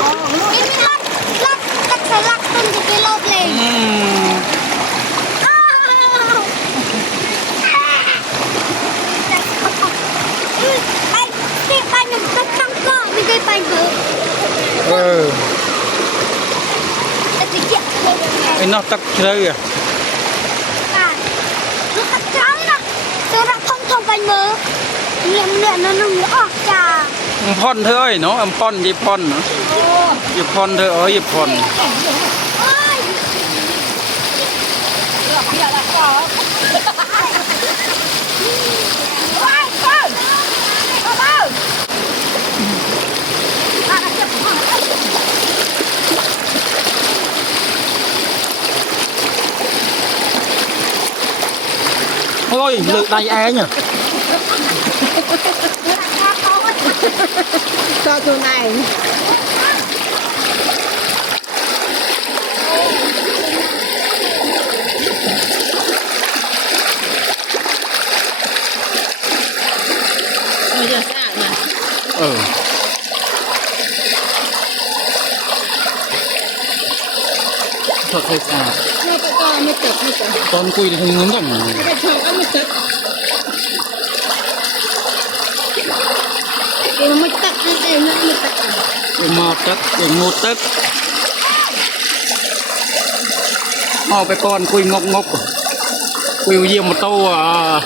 ini lak tak selak pun di pilot lagi. Anh tiếp anh rất căng co với cái bài vở. Ai nó tắt chơi à? Nó tắt chơi đó. Tôi đã không thông bài vở. Nghiệm luyện nó nung nữa chà. Phon thôi ơi, nó phon gì phon nữa. Gì phon thôi ơi, gì phon. Ôi, lự tay ai nhỉ? Cho chỗ này. Bây giờ sạc mà. Thật hay sao? Hai tụi con mới chụp mới chụp. Con quy thì không ngấm rằng. Cái chồng có mới chụp. Cái mới tắt đây nó mới tắt. Cái một tấc. Mau cái con quy ngốc ngốc. Quy riêng một tô à.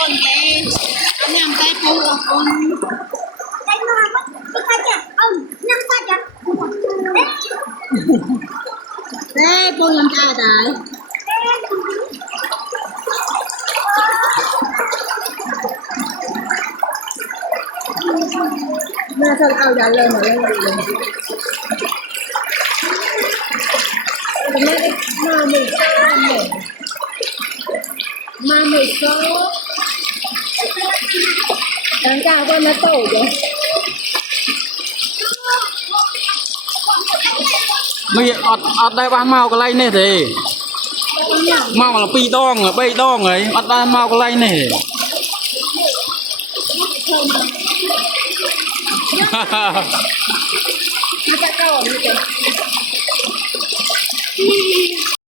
Con bé anh làm tay phụ con. Đây mà cái khai chặt ông nhắm tay chặt. Thế con làm sao đấy? Nó thật ao dàn lên mà lên lên. Cái này mà mình số đáng cao con nó tổ rồi. Bây giờ ọt đây ba mau cái lay này thì mau là pi đong rồi bay đong rồi ọt ba mau cái lay này. Nó chạy cao rồi.